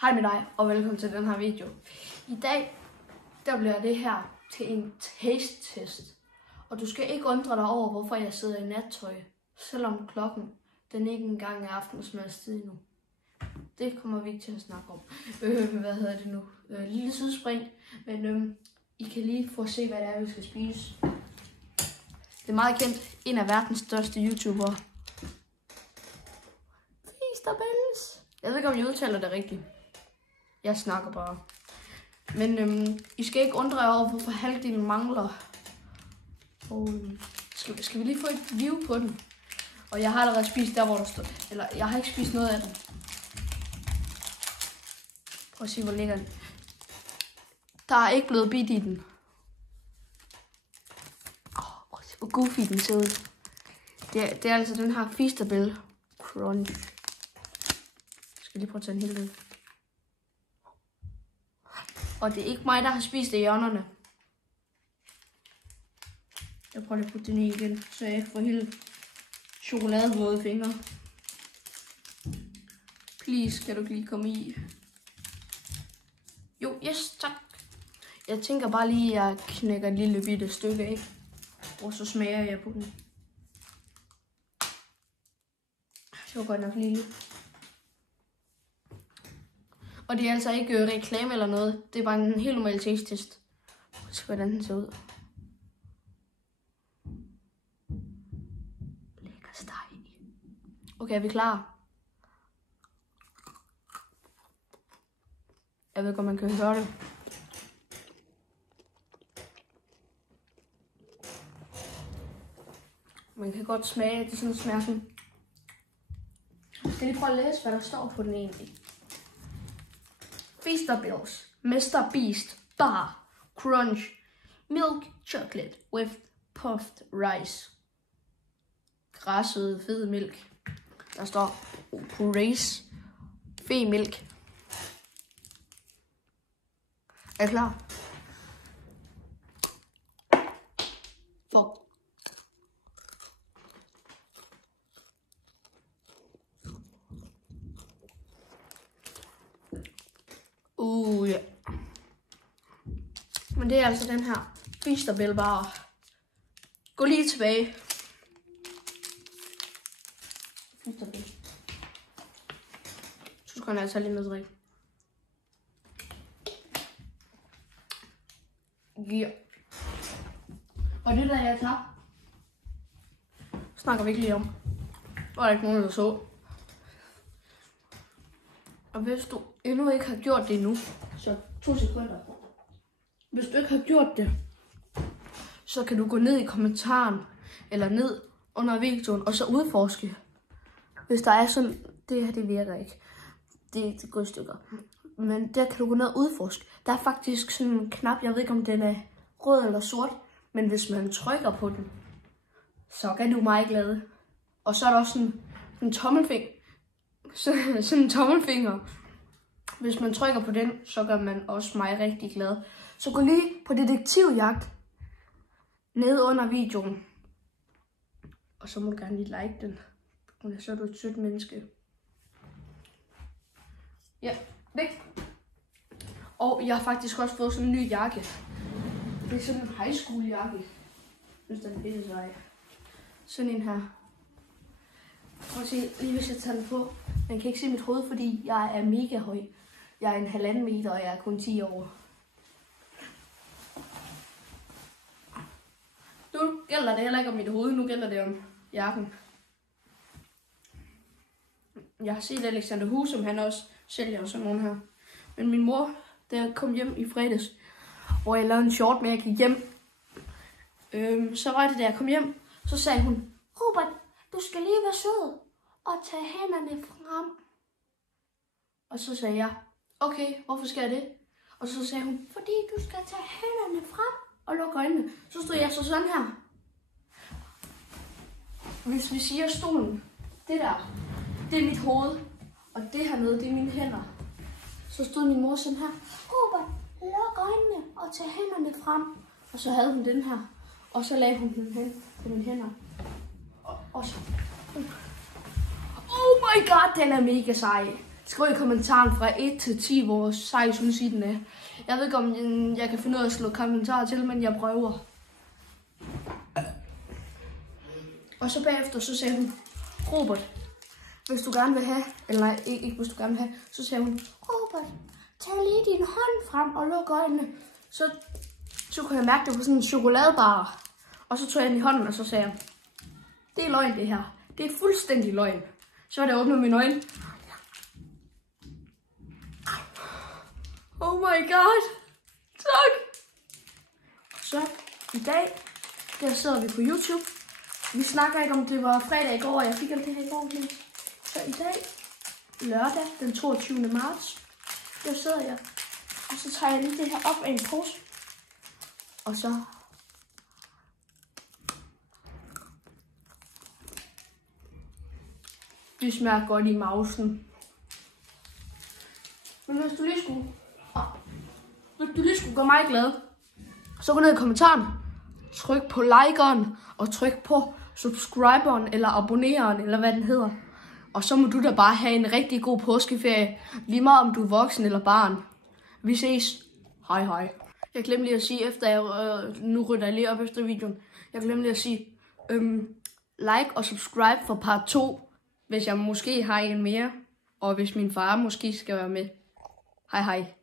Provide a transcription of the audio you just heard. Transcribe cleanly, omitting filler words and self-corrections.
Hej med dig, og velkommen til den her video. I dag, der bliver det her til en taste-test. Og du skal ikke undre dig over, hvorfor jeg sidder i nattøj, selvom klokken den ikke engang er aftensmadstid endnu. Det kommer vi ikke til at snakke om. Hvad hedder det nu? Lille sidespring, men I kan lige få at se, hvad det er, vi skal spise. Det er meget kendt, en af verdens største YouTubere. Feasterbells. Jeg ved ikke, om jeg udtaler det rigtigt. Jeg snakker bare. Men I skal ikke undre jer over, hvorfor halvdelen mangler. Og skal vi lige få et view på den? Og jeg har allerede spist der, hvor der står. Eller jeg har ikke spist noget af den. Prøv at se, hvor lækker den. Der er ikke blevet bit i den. Prøv at se, hvor goofy den ser ud. Det er altså den her Feasterbell Crunch. Jeg skal lige prøve at tage en hel del. Og det er ikke mig, der har spist det i hjørnerne. Jeg prøver lige at putte den i igen, så jeg ikke får hele chokoladevåde fingre. Please, kan du lige komme i? Jo, yes, tak. Jeg tænker bare lige, at jeg knækker et lille bitte stykke af. Og så smager jeg på den. Det var godt nok lille. Og det er altså ikke reklame eller noget. Det er bare en helt normal taste-test. Se, hvordan den ser ud. Lækker steg. Okay, er vi klar? Jeg ved godt, man kan høre det. Man kan godt smage, at det sådan smager sådan. Jeg skal lige prøve at læse, hvad der står på den egentlig. Feasterbells, Mr. Beast, Bar, Crunch, Milk Chocolate with Puffed Rice. Græsset fed mælk. Der står Race, Fe-mælk. Er I klar? For. Ja. Men det er altså den her Feasterbell bar. Gå lige tilbage. Feasterbell. Så skal jeg altså lige noget drikke. Ja. Og det der jeg tager, snakker vi ikke lige om. Var der ikke nogen, der så. Og hvis du endnu ikke har gjort det endnu, så 2 sekunder. Hvis du ikke har gjort det, så kan du gå ned i kommentaren, eller ned under videoen, og så udforske. Hvis der er sådan, det her det virker ikke. Det går i stykker. Men der kan du gå ned og udforske. Der er faktisk sådan en knap, jeg ved ikke om den er rød eller sort, men hvis man trykker på den, så kan du mig glade. Og så er der også sådan en tommelfinger. Sådan en tommelfinger. Hvis man trykker på den, så gør man også mig rigtig glad. Så gå lige på detektivjagt nede under videoen. Og så må du gerne lige like den. Så er du et sødt menneske. Ja, væk. Og jeg har faktisk også fået sådan en ny jakke. Det er sådan en high school jakke. Hvis den bliver så af. Sådan en her. Prøv at se, lige hvis jeg tager den på. Man kan ikke se mit hoved, fordi jeg er mega høj. Jeg er 1,5 meter, og jeg er kun 10 år. Nu gælder det heller ikke om mit hoved, nu gælder det om jakken. Jeg har set Alexander Husum, han også sælger sådan nogle her. Men min mor, da jeg kom hjem i fredags, hvor jeg lavede en short med, at jeg gik hjem. Så var det, da jeg kom hjem, så sagde hun, Robert, du skal lige være sød og tage hænderne frem. Og så sagde jeg, okay, hvorfor skal jeg det? Og så sagde hun, fordi du skal tage hænderne frem og lukke øjnene. Så stod jeg så sådan her. Hvis vi siger stolen, det der, det er mit hoved. Og det her nede, det er mine hænder. Så stod min mor sådan her, Robert, luk øjnene og tag hænderne frem. Og så havde hun den her. Og så lagde hun den hen på mine hænder. Og så. Oh my god, den er mega sej. Skriv i kommentaren fra 1 til 10, hvor sej I synes I den er. Jeg ved ikke, om jeg kan finde ud af at slå kommentarer til, men jeg prøver. Og så bagefter, så sagde hun, Robert, hvis du gerne vil have, eller nej, ikke hvis du gerne vil have, så sagde hun, Robert, tag lige din hånd frem og luk øjnene. Så kunne jeg mærke, det var sådan en chokoladebar. Og så tog jeg den i hånden, og så sagde jeg, det er løgn det her. Det er fuldstændig løgn. Så var det åbnet mine øjne. Oh my god. Tak. Så i dag, der sidder vi på YouTube. Vi snakker ikke om, det var fredag i går, og jeg fik alt det her i går. Så i dag, lørdag den 22. marts, der sidder jeg. Og så tager jeg lige det her op af en pose. Og så det smager godt i mausen. Men hvis du lige skulle gøre mig glad, så gå ned i kommentaren, tryk på likeren og tryk på subscriberen eller abonneren eller hvad den hedder. Og så må du da bare have en rigtig god påskeferie, lige meget om du er voksen eller barn. Vi ses. Hej hej. Jeg glemte lige at sige, efter jeg nu rydder jeg lige op efter videoen. Jeg glemte lige at sige like og subscribe for part 2, hvis jeg måske har en mere, og hvis min far måske skal være med. Hej hej.